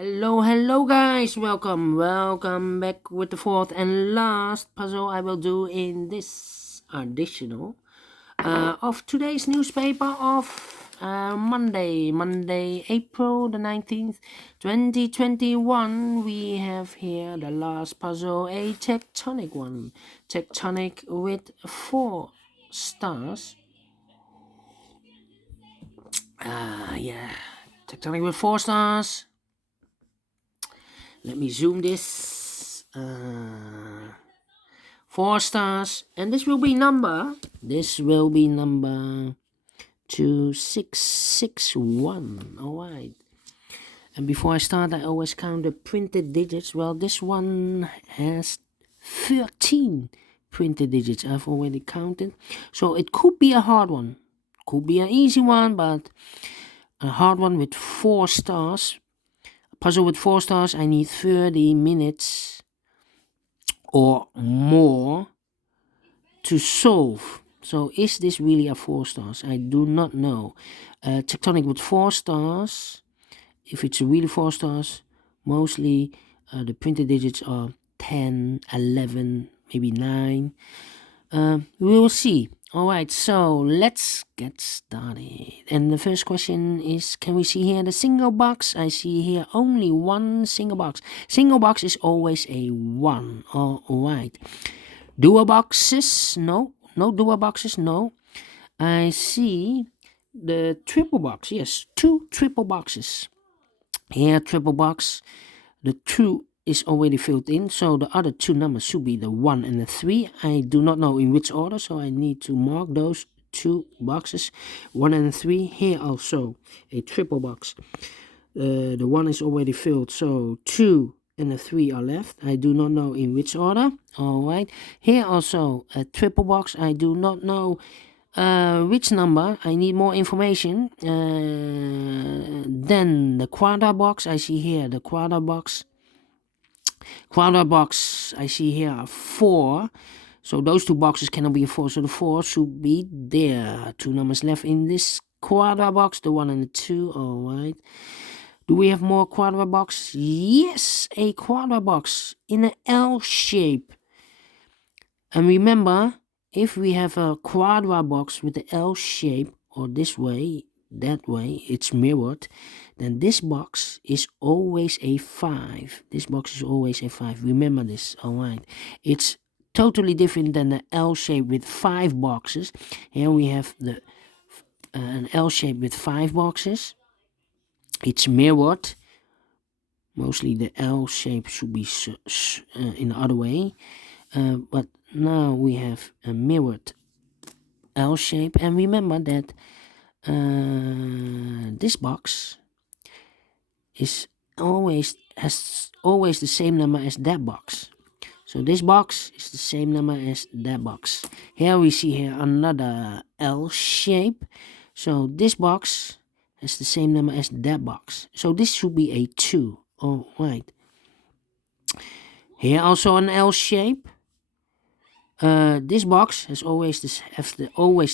Hello guys, welcome back with the fourth and last puzzle I will do in this additional of today's newspaper of Monday, April the 19th, 2021. We have here the last puzzle, a tectonic one, tectonic with 4 stars. Yeah, tectonic with 4 stars. Let me zoom this. 4 stars, and this will be number 2661. All right. And before I start, I always count the printed digits. Well, this one has 13 printed digits. I've already counted, so it could be a hard one, could be an easy one, but a hard one with 4 stars. Puzzle with 4 stars, I need 30 minutes or more to solve. So is this really a 4 stars? I do not know. Tectonic with 4 stars, if it's really 4 stars, mostly the printed digits are 10, 11, maybe 9. We will see. Alright, so let's get started. And the first question is, can we see here the single box? I see here only one single box. Single box is always a 1. Alright. Dual boxes? No. No dual boxes? No. I see the triple box. Yes, 2 triple boxes. Here, triple box. The 2 is already filled in, so the other 2 numbers should be the 1 and the 3. I do not know in which order, so I need to mark those 2 boxes, 1 and 3. Here also a triple box. The 1 is already filled, so 2 and the 3 are left. I do not know in which order. Alright, here also a triple box. I do not know which number. I need more information. Then the quadra box. I see here the quadra box. Quadra box, I see here 4. So those 2 boxes cannot be a 4, so the 4 should be there. 2 numbers left in this quadra box, the 1 and the 2. Alright. Do we have more quadra box? Yes, a quadra box in an L shape. And remember, if we have a quadra box with the L shape, or this way, that way, it's mirrored, then this box is always a 5. This box is always a 5. Remember this. Alright. It's totally different than the L shape with 5 boxes. Here we have the an L shape with 5 boxes. It's mirrored. Mostly the L shape should be in the other way. But now we have a mirrored L shape. And remember that this box has always the same number as that box. So this box is the same number as that box. Here we see here another L shape. So this box has the same number as that box. So this should be a 2. Alright. Here also an L shape. This box has always the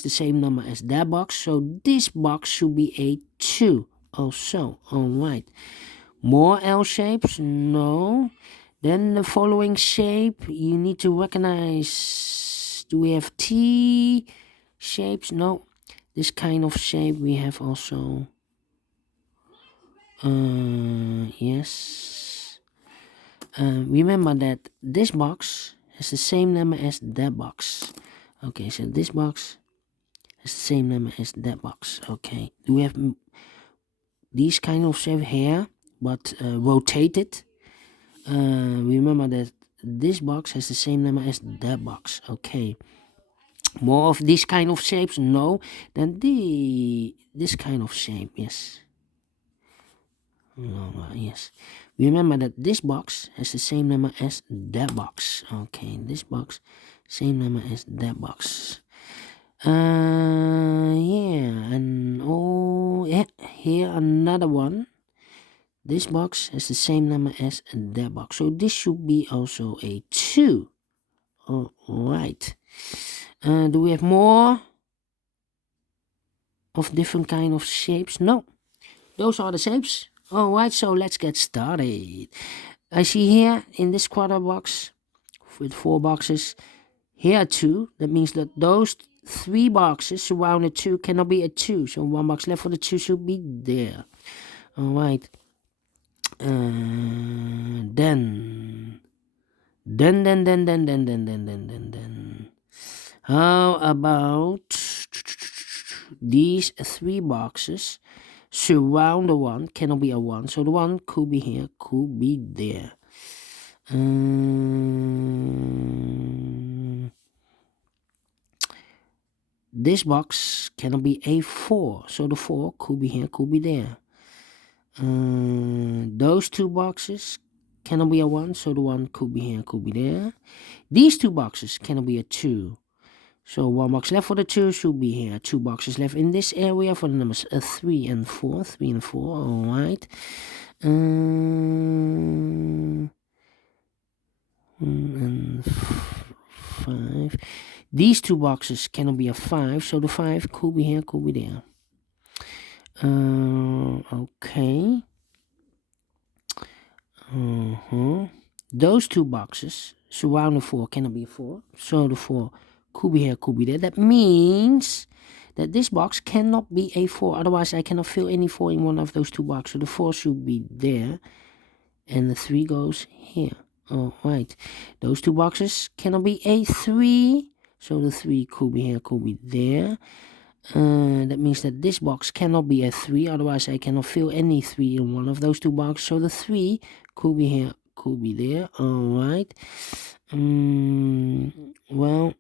same number as that box. So this box should be a 2 also. Alright. More L shapes? No. Then the following shape you need to recognize. Do we have T shapes? No. This kind of shape we have also. Yes. Remember that this box has the same number as that box. Okay, so this box has the same number as that box. Okay. Do we have these kind of shape here, but rotated? Remember that this box has the same number as that box. Okay. More of this kind of shapes? No. Then this kind of shape, yes. No, yes. Remember that this box has the same number as that box. Okay, this box, same number as that box. Yeah, and here another one. This box has the same number as that box. So this should be also a 2. Alright. Do we have more of different kind of shapes? No. Those are the shapes. Alright, so let's get started. I see here in this quarter box with 4 boxes, here are 2. That means that those 3 boxes surrounded 2 cannot be a 2. So 1 box left for the 2 should be there. Alright. Then. How about these 3 boxes surround the 1, cannot be a 1. So the 1 could be here, could be there. This box cannot be a 4. So the 4 could be here, could be there. Those 2 boxes cannot be a 1. So the 1 could be here, could be there. These 2 boxes cannot be a 2. So 1 box left for the 2 should be here. 2 boxes left in this area for the numbers 3 and 4. 3 and 4, alright. And 5. These 2 boxes cannot be a 5, so the 5 could be here, could be there. Okay. Those 2 boxes surround the 4 cannot be a 4, so the 4 could be here, could be there. That means that this box cannot be a 4, otherwise I cannot fill any 4 in one of those 2 boxes. So the 4 should be there, and the 3 goes here. Alright, those 2 boxes cannot be a 3, so the 3 could be here, could be there. That means that this box cannot be a 3, otherwise I cannot fill any 3 in one of those 2 boxes. So the 3 could be here, could be there. Alright. Well,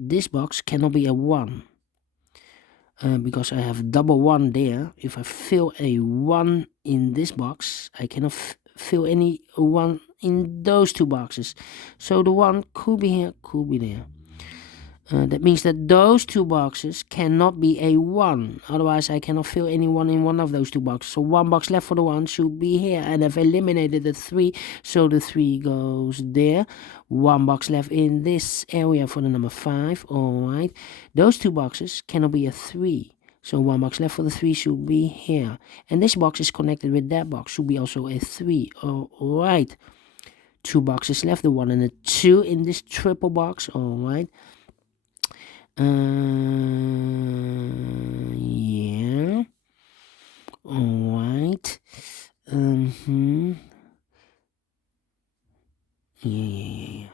this box cannot be a 1. Because I have double 1 there. If I fill a 1 in this box, I cannot fill any 1 in those 2 boxes. So the 1 could be here, could be there. That means that those 2 boxes cannot be a 1. Otherwise, I cannot fill any 1 in one of those 2 boxes. So 1 box left for the 1 should be here. And I've eliminated the 3. So the 3 goes there. 1 box left in this area for the number 5. Alright. Those 2 boxes cannot be a 3. So 1 box left for the 3 should be here. And this box is connected with that box. Should be also a 3. Alright. 2 boxes left. The 1 and the 2 in this triple box. Alright. Yeah. Alright. Yeah.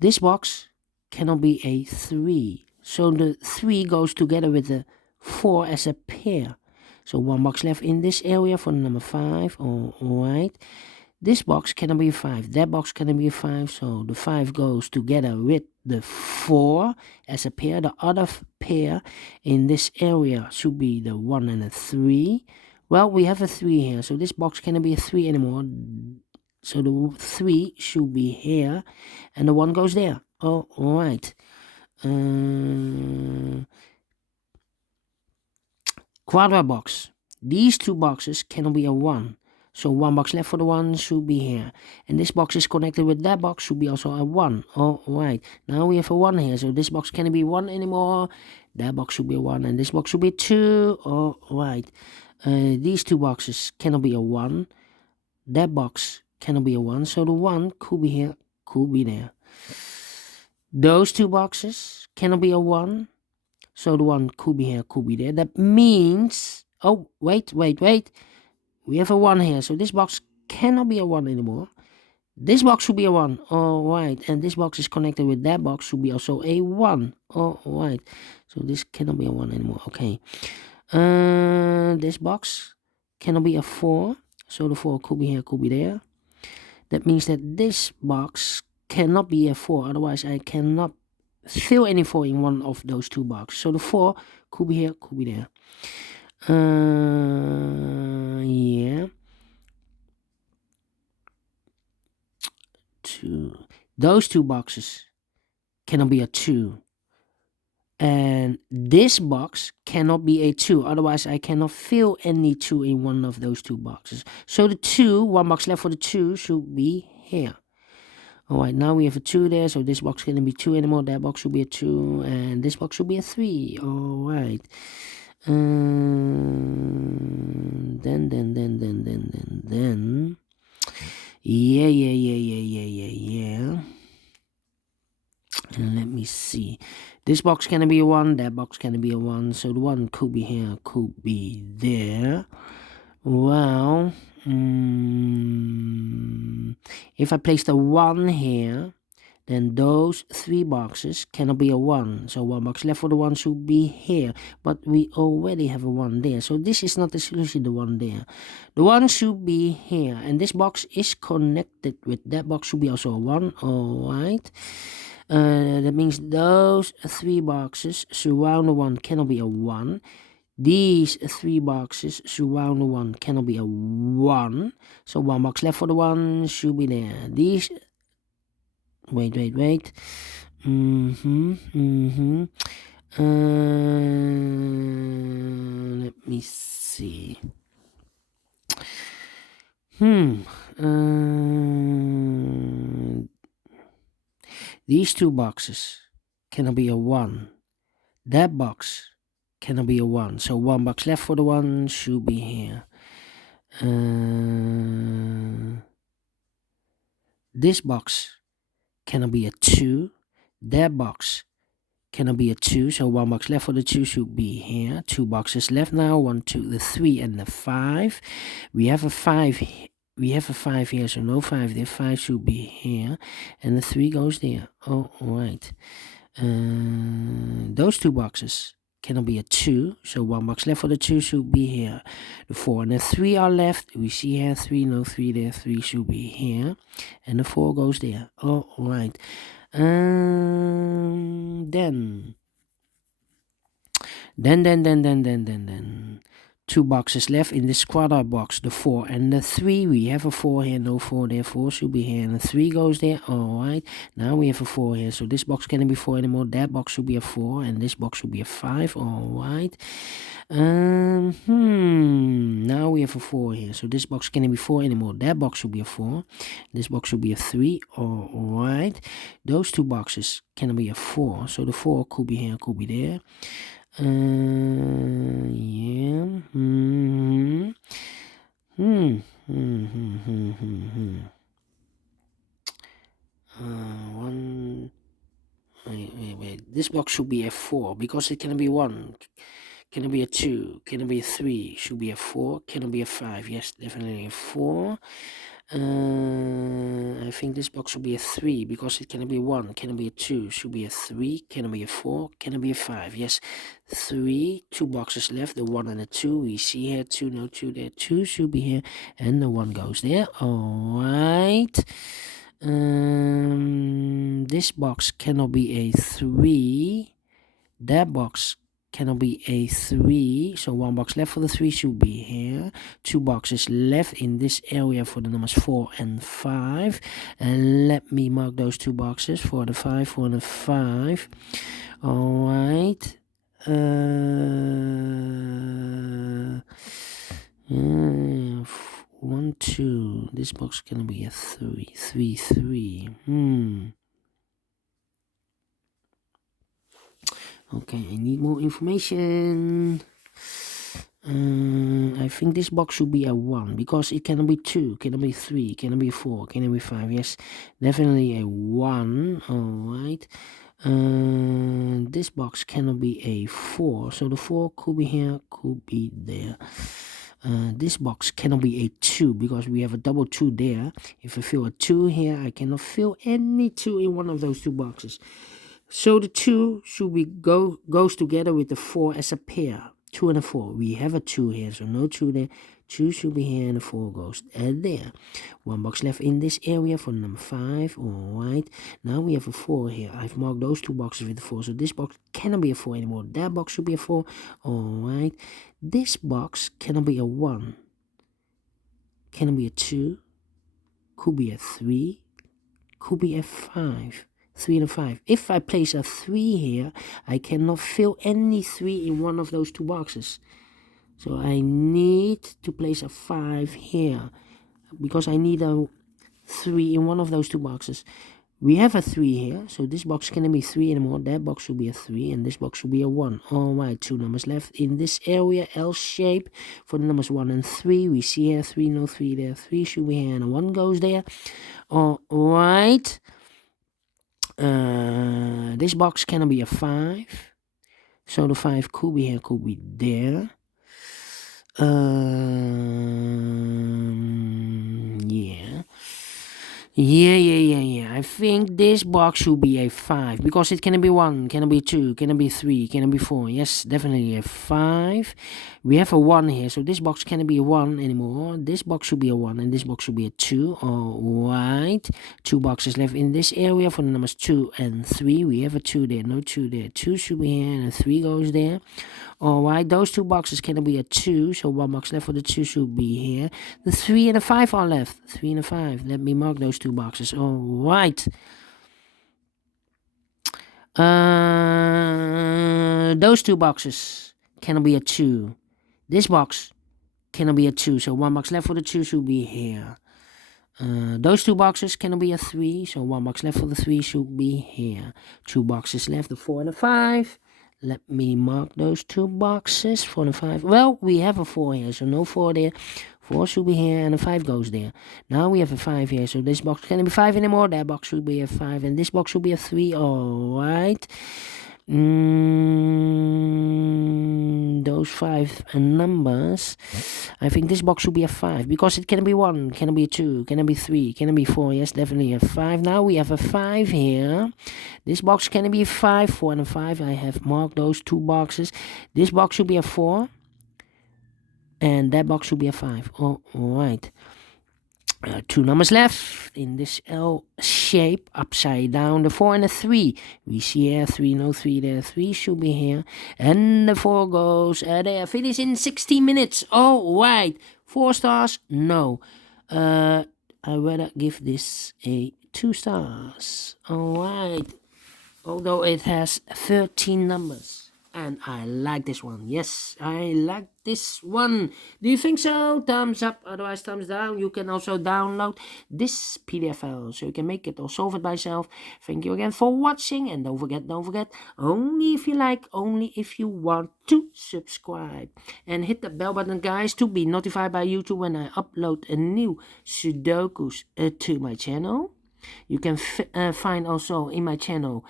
This box cannot be a 3. So the 3 goes together with the 4 as a pair. So 1 box left in this area for the number 5. Alright. This box cannot be a 5. That box cannot be a 5. So the 5 goes together with the 4 as a pair. The other pair in this area should be the 1 and a 3. Well, we have a 3 here. So this box cannot be a 3 anymore. So the 3 should be here. And the 1 goes there. Alright. Quadra box. These 2 boxes cannot be a 1. So 1 box left for the 1 should be here. And this box is connected with that box, should be also a 1. Alright. Now we have a 1 here. So this box cannot be 1 anymore. That box should be a 1. And this box should be 2. Alright. These 2 boxes cannot be a 1. That box cannot be a 1. So the 1 could be here, could be there. Those 2 boxes cannot be a 1. So the 1 could be here, could be there. That means... Oh, wait. We have a 1 here, so this box cannot be a 1 anymore. This box should be a 1. Alright, and this box is connected with that box, should be also a 1. Alright, so this cannot be a 1 anymore. Okay. This box cannot be a 4, so the 4 could be here, could be there. That means that this box cannot be a 4, otherwise I cannot fill any 4 in one of those 2 boxes. So the 4 could be here, could be there. Yeah. 2. Those 2 boxes cannot be a 2. And this box cannot be a 2. Otherwise, I cannot fill any 2 in one of those 2 boxes. So the 2, 1 box left for the 2 should be here. Alright, now we have a 2 there. So this box cannot be 2 anymore. That box should be a 2. And this box should be a 3. Alright. Then. Yeah. And let me see. This box can be a 1, that box can be a 1. So the 1 could be here, could be there. Well, if I place the 1 here, then those 3 boxes cannot be a 1. So 1 box left for the 1 should be here. But we already have a 1 there. So this is not the solution, the 1 there. The 1 should be here. And this box is connected with that box, should be also a 1. Alright. That means those 3 boxes surround the 1 cannot be a 1. These 3 boxes surround the 1 cannot be a 1. So 1 box left for the 1 should be there. These... Wait. Let me see. These 2 boxes cannot be a 1. That box cannot be a 1. So 1 box left for the 1 should be here. This box cannot be a 2. That box cannot be a 2. So 1 box left for the 2 should be here. 2 boxes left now. 1, 2, the 3 and the 5. We have a 5. We have a 5 here, so no 5 there. 5 should be here. And the 3 goes there. Oh, alright. Those 2 boxes cannot be a 2. So 1 box left for the 2 should be here. The 4 and the 3 are left. We see here 3, no 3 there. 3 should be here. And the 4 goes there. Oh, alright. Then 2 boxes left in this quadrat box, the 4 and the 3. We have a 4 here, no 4 there. 4 should be here, and the 3 goes there. Alright, now we have a 4 here, so this box cannot be 4 anymore. That box should be a 4, and this box should be a 5. Alright. Now we have a 4 here, so this box cannot be 4 anymore. That box should be a 4. This box should be a 3. Alright. Those 2 boxes cannot be a 4, so the 4 could be here, could be there. Yeah. Wait. This box should be a 4 because it can be 1. Can it be a 2? Can it be a 3? Should be a 4. Can it be a 5? Yes, definitely a 4. I think this box should be a 3 because it can be 1. Can it be a 2? Should be a 3. Can it be a 4? Can it be a 5? Yes, 3. 2 boxes left. The 1 and the 2. We see here 2, no 2 there. 2 should be here, and the 1 goes there. Alright. This box cannot be a 3. That box cannot be a 3, so 1 box left for the 3 should be here. 2 boxes left in this area for the numbers 4 and 5, and let me mark those 2 boxes for the 5, for the 5. Alright. 1, 2. This box can be a 3, 3, 3. Okay, I need more information. I think this box should be a 1 because it cannot be 2, cannot be 3, cannot be 4, cannot be 5. Yes, definitely a 1. Alright. This box cannot be a 4, so the 4 could be here, could be there. This box cannot be a 2 because we have a double 2 there. If I fill a 2 here, I cannot fill any 2 in one of those 2 boxes. So the 2 should be goes together with the 4 as a pair. 2 and a 4. We have a 2 here, so no 2 there. 2 should be here, and the 4 goes there. 1 box left in this area for number 5. Alright. Now we have a 4 here. I've marked those 2 boxes with the 4, so this box cannot be a 4 anymore. That box should be a 4. Alright. This box cannot be a 1. Cannot be a 2. Could be a 3. Could be a 5. 3 and a 5. If I place a 3 here, I cannot fill any 3 in one of those 2 boxes. So I need to place a 5 here because I need a 3 in one of those 2 boxes. We have a 3 here, so this box cannot be 3 anymore. That box should be a 3, and this box should be a 1. Alright, 2 numbers left in this area, L shape, for the numbers 1 and 3. We see here 3, no 3 there, 3 should be here, and a 1 goes there. Alright. This box cannot be a 5. So the 5 could be here, could be there. Yeah. Yeah. I think this box should be a 5 because it can be 1, can be 2, can be 3, can be 4. Yes, definitely a 5. We have a 1 here, so this box cannot be a 1 anymore. This box should be a 1 and this box should be a 2. Alright. 2 boxes left in this area for the numbers 2 and 3. We have a 2 there, no 2 there. 2 should be here and a 3 goes there. Alright, those 2 boxes can be a 2, so 1 box left for the 2 should be here. The 3 and the 5 are left. 3 and the 5. Let me mark those 2 boxes. Alright. Those 2 boxes can be a 2. This box can be a 2, so 1 box left for the 2 should be here. Those 2 boxes can be a 3, so 1 box left for the 3 should be here. 2 boxes left, the 4 and the 5. Let me mark those 2 boxes, 4 and 5. Well, we have a 4 here, so no 4 there. 4 should be here, and a 5 goes there. Now we have a 5 here, so this box can't be 5 anymore. That box should be a 5, and this box should be a 3. Alright. Those 5 numbers. I think this box should be a 5 because it can be 1, can be 2, can be 3, can be 4. Yes, definitely a 5. Now we have a 5 here. This box can be 5, 4 and a 5. I have marked those 2 boxes. This box should be a 4 and that box should be a 5. Alright. 2 numbers left in this L shape, upside down, the 4 and the 3. We see here 3, no 3 there, 3 should be here, and the 4 goes there. Finish in 60 minutes. Alright, 4 stars, no. I rather give this a 2 stars. Alright, although it has 13 numbers. And I like this one. Yes, I like this one. Do you think so? Thumbs up, otherwise thumbs down. You can also download this PDF file so you can make it or solve it by yourself. Thank you again for watching. And don't forget, only if you like, only if you want to subscribe. And hit the bell button, guys, to be notified by YouTube when I upload a new Sudokus to my channel. You can find also in my channel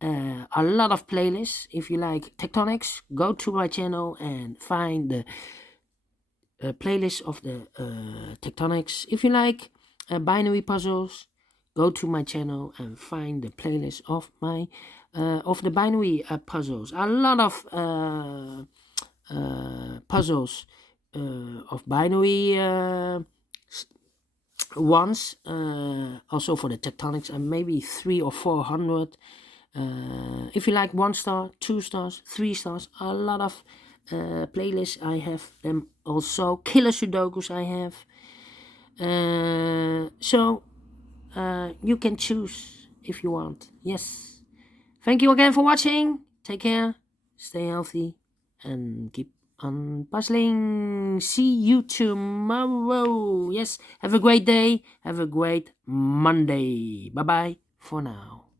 a lot of playlists. If you like tectonics, go to my channel and find the playlist of the tectonics. If you like binary puzzles, go to my channel and find the playlist of my of the binary puzzles. A lot of puzzles of binary ones, also for the tectonics, and maybe 300 or 400. If you like 1 star, 2 stars, 3 stars, a lot of playlists. I have them also. Killer Sudokus I have. So you can choose if you want. Yes. Thank you again for watching. Take care. Stay healthy. And keep on puzzling. See you tomorrow. Yes. Have a great day. Have a great Monday. Bye-bye for now.